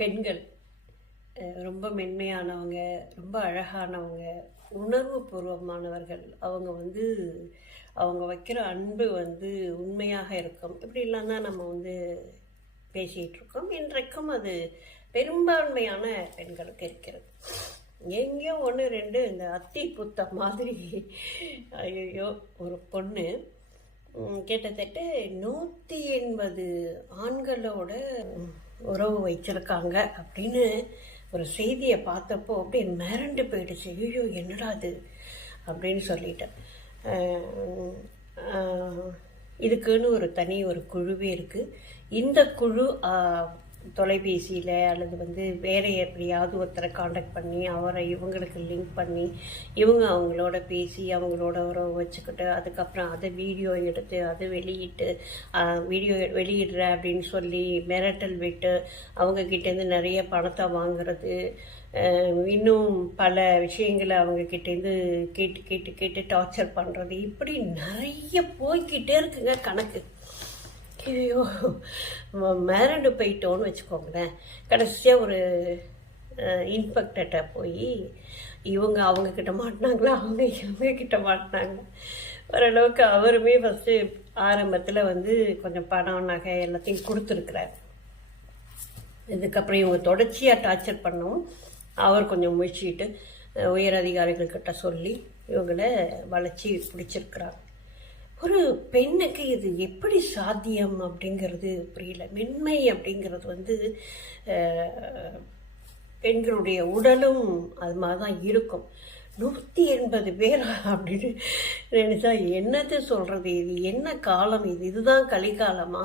பெண்கள் ரொம்ப மென்மையானவங்க, ரொம்ப அழகானவங்க, உணர்வு பூர்வமானவர்கள். அவங்க வைக்கிற அன்பு உண்மையாக இருக்கும். இப்படிலாம் தான் நம்ம பேசிகிட்டு இருக்கோம். இன்றைக்கும் அது பெரும்பான்மையான பெண்களுக்கு இருக்கிறது. எங்கேயோ ஒன்று ரெண்டு இந்த அத்தி புத்த மாதிரி ஐயோ ஒரு பொண்ணு கிட்டத்தட்ட 180 ஆண்களோட உறவு வைச்சிருக்காங்க அப்படின்னு ஒரு செய்தியை பார்த்தப்போ அப்படியே மிரண்டு போயிடுச்சு. ஐயோ என்னடா அது அப்படின்னு சொல்லிட்டேன். இதுக்குன்னு ஒரு குழுவே இருக்குது. இந்த குழு தொலைபேசியில் அல்லது வேறு எப்படியாவது ஒருத்தரை காண்டாக்ட் பண்ணி அவரை இவங்களுக்கு லிங்க் பண்ணி இவங்க அவங்களோட பேசி அவங்களோட உறவு வச்சுக்கிட்டு அதுக்கப்புறம் அதை வீடியோ எடுத்து அதை வீடியோ வெளியிடுற அப்படின்னு சொல்லி மிரட்டல் விட்டு அவங்கக்கிட்டேருந்து நிறைய பணத்தை வாங்குறது, இன்னும் பல விஷயங்களை அவங்கக்கிட்டேருந்து கேட்டு கேட்டு கேட்டு டார்ச்சர் பண்ணுறது, இப்படி நிறைய போய்கிட்டே இருக்குங்க கணக்கு. ஐயோ மிரண்டு போயிட்டோன்னு வச்சுக்கோங்களேன். கடைசியாக ஒரு இன்ஸ்பெக்டர்கிட்ட போய் இவங்க அவங்கக்கிட்ட மாட்டினாங்களா, அவங்க இவங்கக்கிட்ட மாட்டினாங்க. ஓரளவுக்கு அவருமே ஃபஸ்ட்டு ஆரம்பத்தில் கொஞ்சம் பணம் நகை எல்லாத்தையும் கொடுத்துருக்குறாரு. இதுக்கப்புறம் இவங்க தொடர்ச்சியாக டார்ச்சர் பண்ணவும் அவர் கொஞ்சம் முயற்சிட்டு உயர் அதிகாரிகள்கிட்ட சொல்லி இவங்களை வளைச்சி பிடிச்சிருக்கிறாங்க. ஒரு பெண்ணுக்கு இது எப்படி சாத்தியம் அப்படிங்கிறது புரியல. மென்மை அப்படிங்கிறது பெண்களுடைய உடலும் அது மாதிரி தான் இருக்கும். 180 பேர் அப்படின்னு நினைச்சா என்னது சொல்றது? இது என்ன காலம்? இதுதான் கலிகாலமா?